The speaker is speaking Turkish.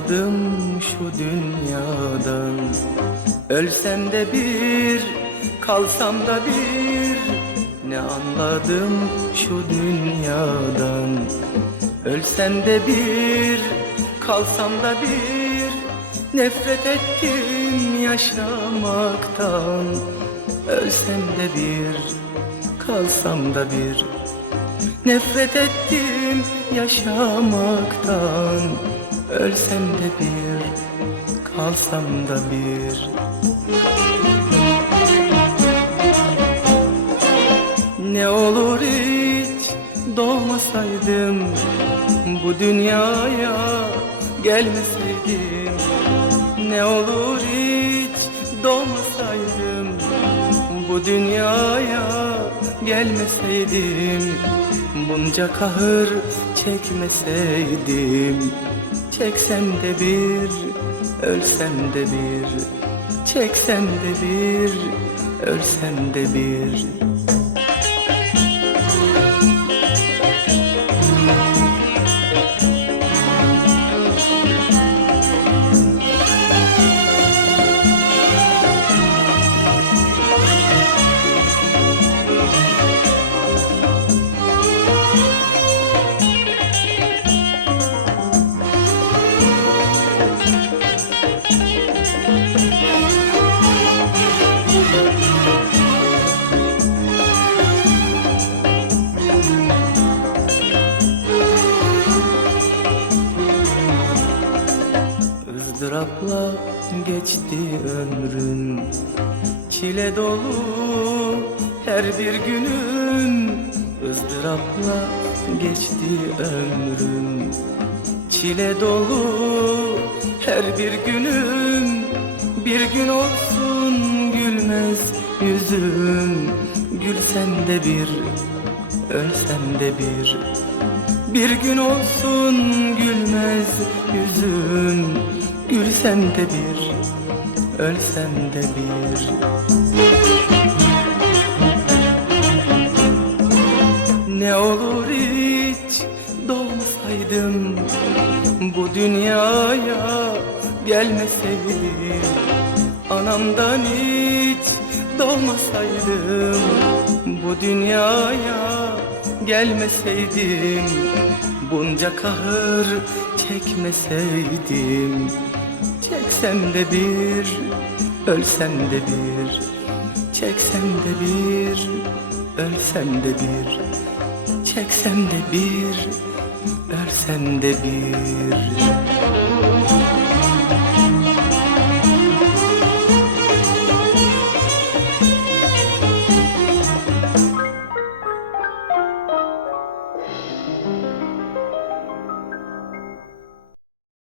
anladım şu dünyadan. Ölsem de bir, kalsam da bir. Ne anladım şu dünyadan? Ölsem de bir, kalsam da bir. Nefret ettim yaşamaktan. Ölsem de bir, kalsam da bir. Nefret ettim yaşamaktan Ölsem de bir, kalsam da bir. Ne olur hiç doğmasaydım Bu dünyaya gelmeseydim. Ne olur hiç doğmasaydım Bu dünyaya gelmeseydim. Bunca kahır çekmeseydim Çeksem de bir, ölsem de bir. Çeksem de bir, ölsem de bir ızdırapla geçti ömrüm Çile dolu her bir günüm ızdırapla geçti ömrüm Çile dolu her bir günüm Bir gün olsun gülmez yüzüm Gülsen de bir, ölsem de bir. Bir gün olsun gülmez yüzüm Gülsen de bir, ölsen de bir. Ne olur hiç doğmasaydım Bu dünyaya gelmeseydim. Anamdan hiç doğmasaydım Bu dünyaya gelmeseydim. Bunca kahır çekmeseydim Çeksem de bir, ölsem de bir Çeksem de bir, ölsem de bir Çeksem de bir, ölsem de bir